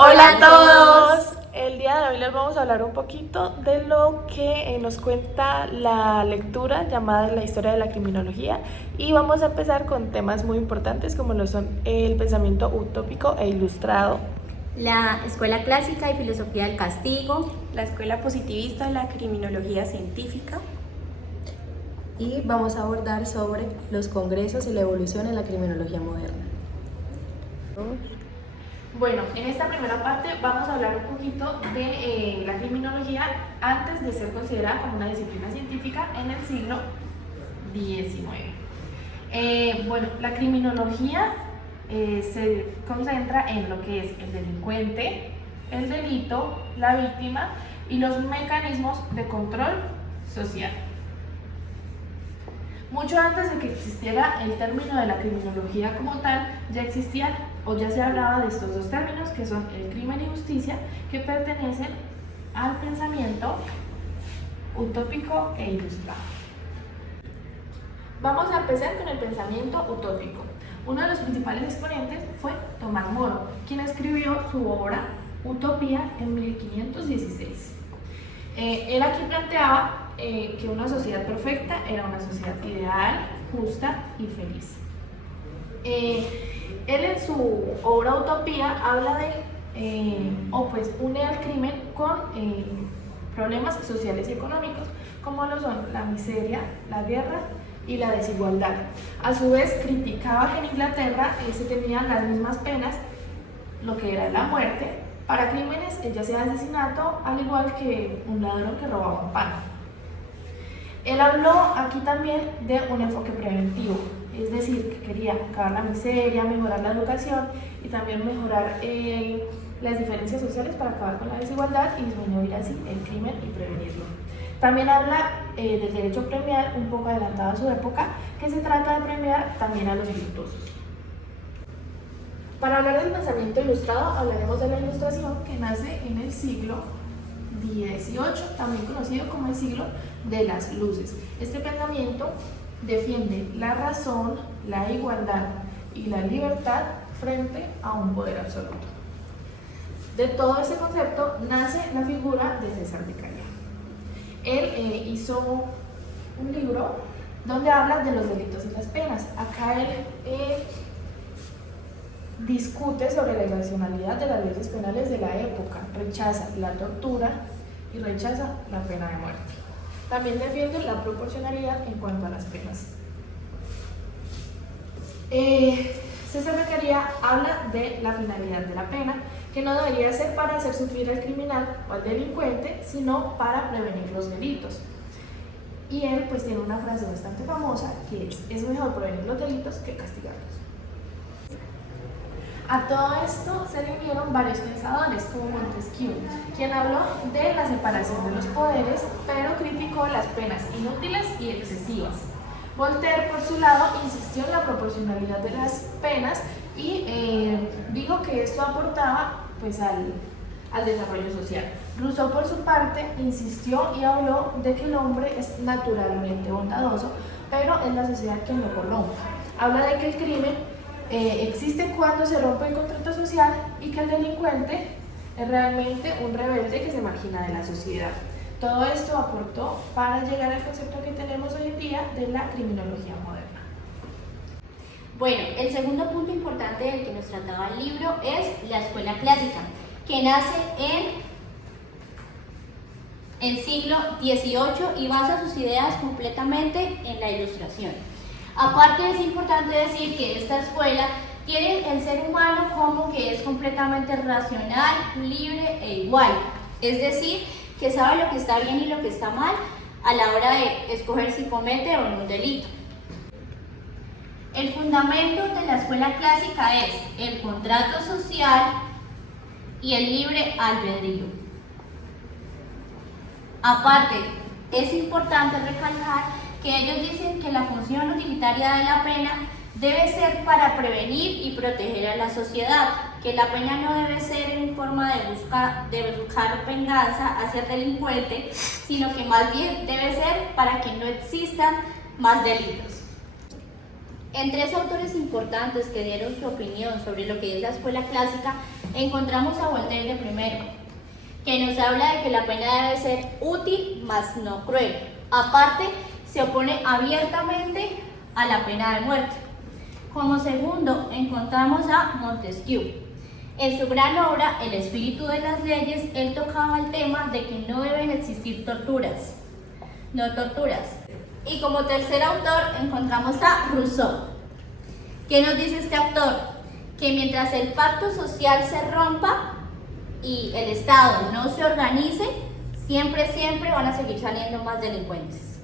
Hola a todos. El día de hoy les vamos a hablar un poquito de lo que nos cuenta la lectura llamada La historia de la criminología, y vamos a empezar con temas muy importantes como lo son el pensamiento utópico e ilustrado, la escuela clásica y filosofía del castigo, la escuela positivista y la criminología científica. Y vamos a abordar sobre los congresos y la evolución en la criminología moderna. Bueno, en esta primera parte vamos a hablar un poquito de la criminología antes de ser considerada como una disciplina científica en el siglo XIX. Bueno, la criminología se concentra en lo que es el delincuente, el delito, la víctima y los mecanismos de control social. Mucho antes de que existiera el término de la criminología como tal, ya existían o ya se hablaba de estos dos términos, que son el crimen y justicia, que pertenecen al pensamiento utópico e ilustrado. Vamos a empezar con el pensamiento utópico. Uno de los principales exponentes fue Tomás Moro, quien escribió su obra Utopía en 1516. Él aquí planteaba que una sociedad perfecta era una sociedad ideal, justa y feliz. Él en su obra Utopía habla de, une al crimen con problemas sociales y económicos, como lo son la miseria, la guerra y la desigualdad. A su vez criticaba que en Inglaterra se tenían las mismas penas, lo que era la muerte, para crímenes ya sea asesinato, al igual que un ladrón que robaba un pan. Él habló aquí también de un enfoque preventivo, es decir, que quería acabar la miseria, mejorar la educación y también mejorar las diferencias sociales para acabar con la desigualdad y disminuir así el crimen y prevenirlo. También habla del derecho premial, un poco adelantado a su época, que se trata de premiar también a los virtuosos. Para hablar del pensamiento ilustrado, hablaremos de la Ilustración, que nace en el siglo XVIII, también conocido como el siglo de las luces. Este pensamiento defiende la razón, la igualdad y la libertad frente a un poder absoluto. De todo este concepto nace la figura de César Beccaria. Él hizo un libro donde habla de los delitos y las penas. Acá él discute sobre la irracionalidad de las leyes penales de la época, rechaza la tortura y rechaza la pena de muerte. También defiende la proporcionalidad en cuanto a las penas. César Beccaria habla de la finalidad de la pena, que no debería ser para hacer sufrir al criminal o al delincuente, sino para prevenir los delitos. Y él pues tiene una frase bastante famosa que es mejor prevenir los delitos que castigarlos. A todo esto se le unieron varios pensadores, como Montesquieu, quien habló de la separación de los poderes, pero criticó las penas inútiles y excesivas. Voltaire, por su lado, insistió en la proporcionalidad de las penas y dijo que esto aportaba pues, al desarrollo social. Rousseau, por su parte, insistió y habló de que el hombre es naturalmente bondadoso, pero es la sociedad quien lo corrompe. Habla de que el crimen existe cuando se rompe el contrato social y que el delincuente es realmente un rebelde que se margina de la sociedad. Todo esto aportó para llegar al concepto que tenemos hoy en día de la criminología moderna. Bueno, el segundo punto importante del que nos trataba el libro es la escuela clásica, que nace en el siglo XVIII y basa sus ideas completamente en la Ilustración. Aparte, es importante decir que esta escuela tiene el ser humano como que es completamente racional, libre e igual, es decir, que sabe lo que está bien y lo que está mal a la hora de escoger si comete o no un delito. El fundamento de la escuela clásica es el contrato social y el libre albedrío. Aparte, es importante recalcar que ellos dicen que la función utilitaria de la pena debe ser para prevenir y proteger a la sociedad, que la pena no debe ser en forma de buscar venganza hacia el delincuente, sino que más bien debe ser para que no existan más delitos. En tres autores importantes que dieron su opinión sobre lo que es la escuela clásica encontramos a Voltaire de primero, que nos habla de que la pena debe ser útil, mas no cruel. Aparte, se opone abiertamente a la pena de muerte. Como segundo, encontramos a Montesquieu. En su gran obra, El espíritu de las leyes, él tocaba el tema de que no deben existir torturas. Y como tercer autor, encontramos a Rousseau. ¿Qué nos dice este autor? Que mientras el pacto social se rompa y el Estado no se organice, siempre van a seguir saliendo más delincuentes.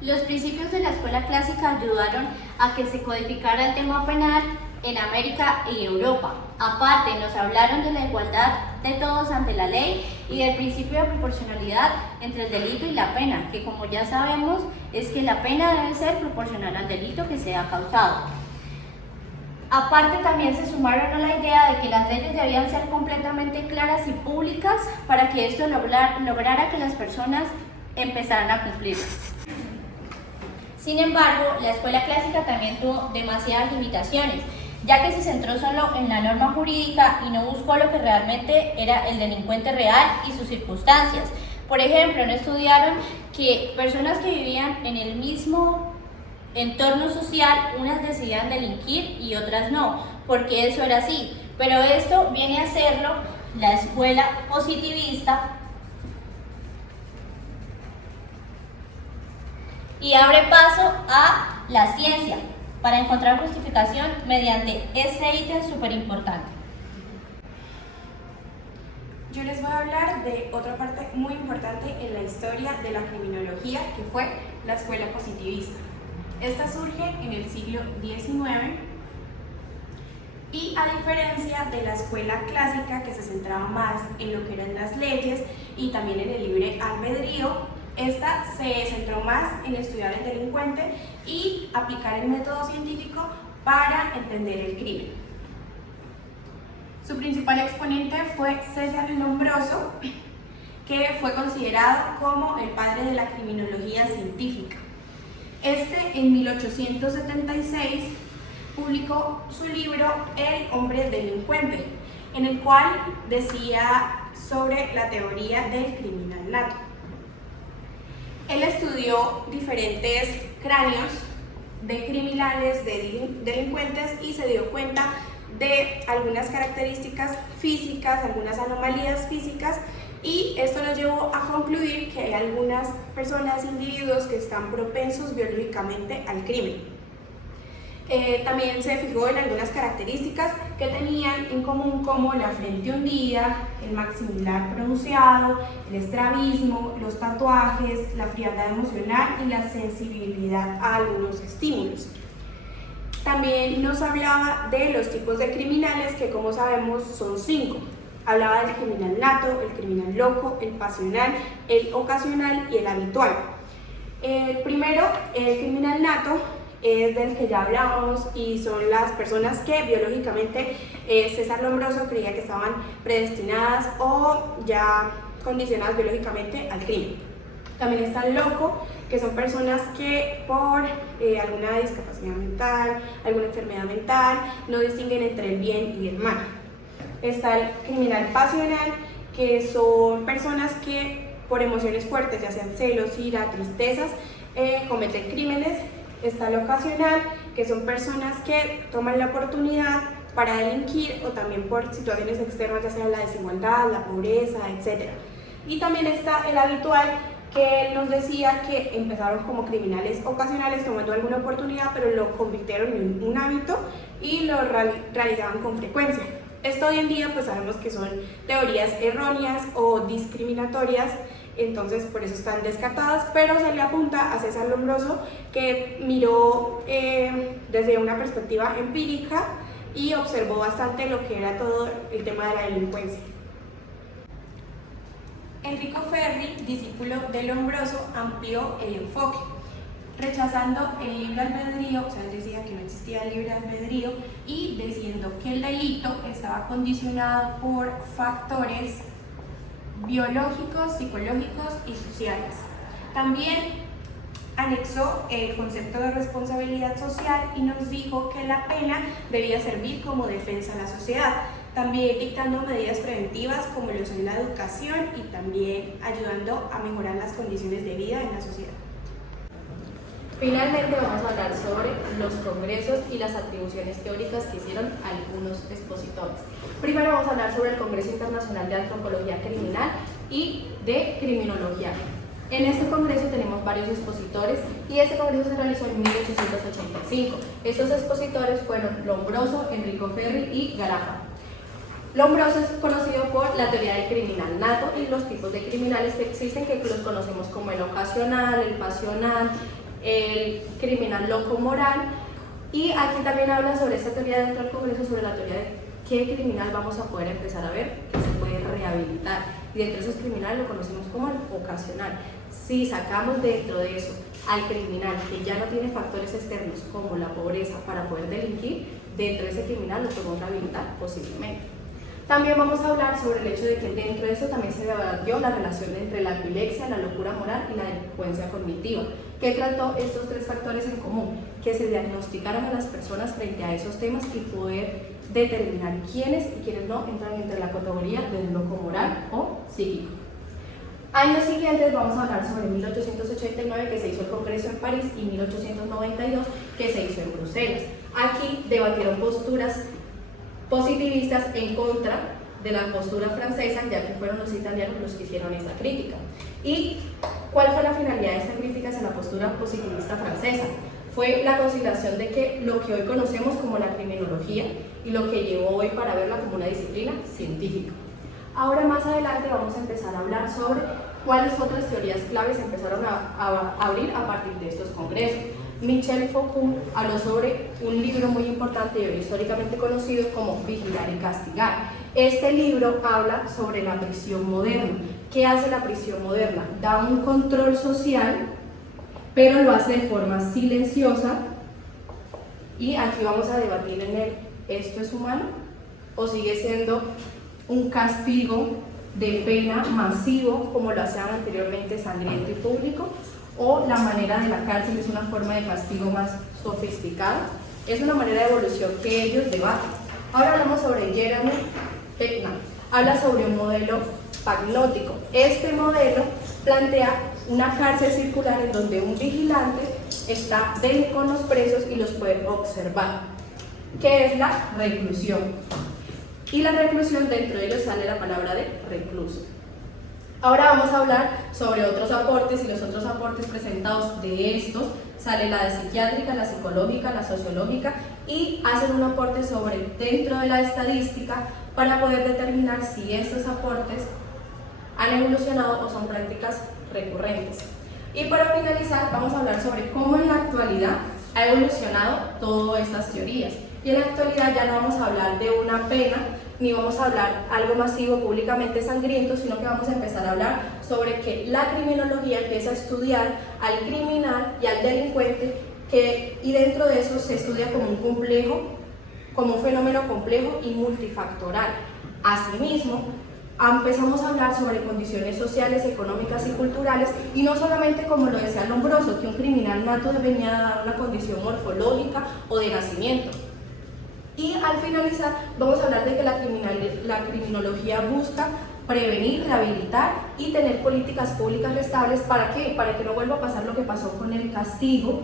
Los principios de la escuela clásica ayudaron a que se codificara el tema penal en América y Europa. Aparte, nos hablaron de la igualdad de todos ante la ley y del principio de proporcionalidad entre el delito y la pena, que como ya sabemos es que la pena debe ser proporcional al delito que se ha causado. Aparte, también se sumaron a la idea de que las leyes debían ser completamente claras y públicas para que esto lograra que las personas empezaran a cumplirlas. Sin embargo, la escuela clásica también tuvo demasiadas limitaciones, ya que se centró solo en la norma jurídica y no buscó lo que realmente era el delincuente real y sus circunstancias. Por ejemplo, no estudiaron que personas que vivían en el mismo entorno social, unas decidían delinquir y otras no, porque eso era así. Pero esto viene a hacerlo la escuela positivista y abre paso a la ciencia para encontrar justificación mediante este ítem súper importante. Yo les voy a hablar de otra parte muy importante en la historia de la criminología, que fue la escuela positivista. Esta surge en el siglo XIX y, a diferencia de la escuela clásica, que se centraba más en lo que eran las leyes y también en el libre albedrío, esta se centró más en estudiar el delincuente y aplicar el método científico para entender el crimen. Su principal exponente fue César Lombroso, que fue considerado como el padre de la criminología científica. En 1876 publicó su libro El hombre delincuente, en el cual decía sobre la teoría del criminal nato. Él estudió diferentes cráneos de criminales, de delincuentes, y se dio cuenta de algunas características físicas, algunas anomalías físicas, y esto nos llevó a concluir que hay algunas personas, individuos que están propensos biológicamente al crimen. También se fijó en algunas características que tenían en común, como la frente hundida, el maxilar pronunciado, el estrabismo, los tatuajes, la frialdad emocional y la sensibilidad a algunos estímulos. También nos hablaba de los tipos de criminales, que como sabemos son 5. Hablaba del criminal nato, el criminal loco, el pasional, el ocasional y el habitual. El primero, el criminal nato, es del que ya hablábamos y son las personas que biológicamente César Lombroso creía que estaban predestinadas o ya condicionadas biológicamente al crimen. También está el loco, que son personas que por alguna discapacidad mental, alguna enfermedad mental, no distinguen entre el bien y el mal. Está el criminal pasional, que son personas que por emociones fuertes, ya sean celos, ira, tristezas, cometen crímenes. Está el ocasional, que son personas que toman la oportunidad para delinquir o también por situaciones externas, ya sea la desigualdad, la pobreza, etc. Y también está el habitual, que nos decía que empezaron como criminales ocasionales tomando alguna oportunidad, pero lo convirtieron en un hábito y lo realizaban con frecuencia. Esto hoy en día pues sabemos que son teorías erróneas o discriminatorias, entonces por eso están descartadas, pero se le apunta a César Lombroso, que miró desde una perspectiva empírica y observó bastante lo que era todo el tema de la delincuencia. Enrico Ferri, discípulo de Lombroso, amplió el enfoque, rechazando el libre albedrío, o sea, él decía que no existía el libre albedrío, y diciendo que el delito estaba condicionado por factores biológicos, psicológicos y sociales. También anexó el concepto de responsabilidad social y nos dijo que la pena debía servir como defensa a la sociedad, también dictando medidas preventivas como lo son la educación y también ayudando a mejorar las condiciones de vida en la sociedad. Finalmente vamos a hablar sobre los congresos y las atribuciones teóricas que hicieron algunos expositores. Primero vamos a hablar sobre el Congreso Internacional de Antropología Criminal y de Criminología. En este congreso tenemos varios expositores y este congreso se realizó en 1885. Estos expositores fueron Lombroso, Enrico Ferri y Garafa. Lombroso es conocido por la teoría del criminal nato y los tipos de criminales que existen, que los conocemos como el ocasional, el pasional, el criminal loco-moral, y aquí también habla sobre esta teoría dentro del Congreso, sobre la teoría de qué criminal vamos a poder empezar a ver que se puede rehabilitar, y dentro de esos criminales lo conocemos como el ocasional. Si sacamos dentro de eso al criminal que ya no tiene factores externos como la pobreza para poder delinquir, dentro de ese criminal lo podemos rehabilitar posiblemente. También vamos a hablar sobre el hecho de que dentro de eso también se debatió la relación entre la epilepsia, la locura moral y la delincuencia cognitiva, que trató estos tres factores en común, que se diagnosticaran a las personas frente a esos temas y poder determinar quiénes y quiénes no entran entre la categoría del loco moral o psíquico. Años siguientes vamos a hablar sobre 1889, que se hizo el Congreso en París, y 1892, que se hizo en Bruselas. Aquí debatieron posturas positivistas en contra de la postura francesa, ya que fueron los italianos los que hicieron esta crítica. ¿Y cuál fue la finalidad de esta crítica hacia la postura positivista francesa? Fue la consideración de que lo que hoy conocemos como la criminología y lo que llevó hoy para verla como una disciplina científica. Ahora más adelante vamos a empezar a hablar sobre cuáles otras teorías claves empezaron a abrir a partir de estos congresos. Michel Foucault habló sobre un libro muy importante y hoy históricamente conocido como Vigilar y Castigar. Este libro habla sobre la prisión moderna. ¿Qué hace la prisión moderna? Da un control social, pero lo hace de forma silenciosa, y aquí vamos a debatir en él, ¿esto es humano o sigue siendo un castigo de pena masivo como lo hacían anteriormente, sangriento y público? ¿O la manera de la cárcel es una forma de castigo más sofisticada? Es una manera de evolución que ellos debaten. Ahora hablamos sobre Jeremy Bentham. Habla sobre un modelo pagnótico. Este modelo plantea una cárcel circular en donde un vigilante está con los presos y los puede observar, que es la reclusión. Y la reclusión, dentro de ello sale la palabra de recluso. Ahora vamos a hablar sobre otros aportes, y los otros aportes presentados de estos sale la de psiquiátrica, la psicológica, la sociológica, y hacen un aporte sobre dentro de la estadística para poder determinar si estos aportes han evolucionado o son prácticas recurrentes. Y para finalizar vamos a hablar sobre cómo en la actualidad ha evolucionado todas estas teorías. Y en la actualidad ya no vamos a hablar de una pena, ni vamos a hablar algo masivo, públicamente sangriento, sino que vamos a empezar a hablar sobre que la criminología empieza a estudiar al criminal y al delincuente, y dentro de eso se estudia como un fenómeno complejo y multifactorial. Asimismo, empezamos a hablar sobre condiciones sociales, económicas y culturales, y no solamente como lo decía Lombroso, que un criminal nato venía a dar una condición morfológica o de nacimiento. Y al finalizar vamos a hablar de que la criminología busca prevenir, rehabilitar y tener políticas públicas estables. ¿Para qué? Para que no vuelva a pasar lo que pasó con el castigo,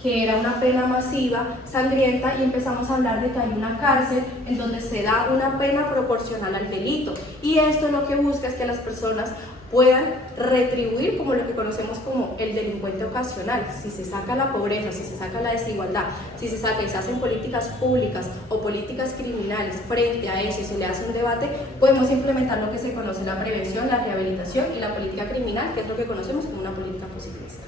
que era una pena masiva, sangrienta, y empezamos a hablar de que hay una cárcel en donde se da una pena proporcional al delito. Y esto lo que busca es que las personas puedan retribuir como lo que conocemos como el delincuente ocasional. Si se saca la pobreza, si se saca la desigualdad, si se saca y se hacen políticas públicas o políticas criminales frente a eso y se le hace un debate, podemos implementar lo que se conoce la prevención, la rehabilitación y la política criminal, que es lo que conocemos como una política positivista.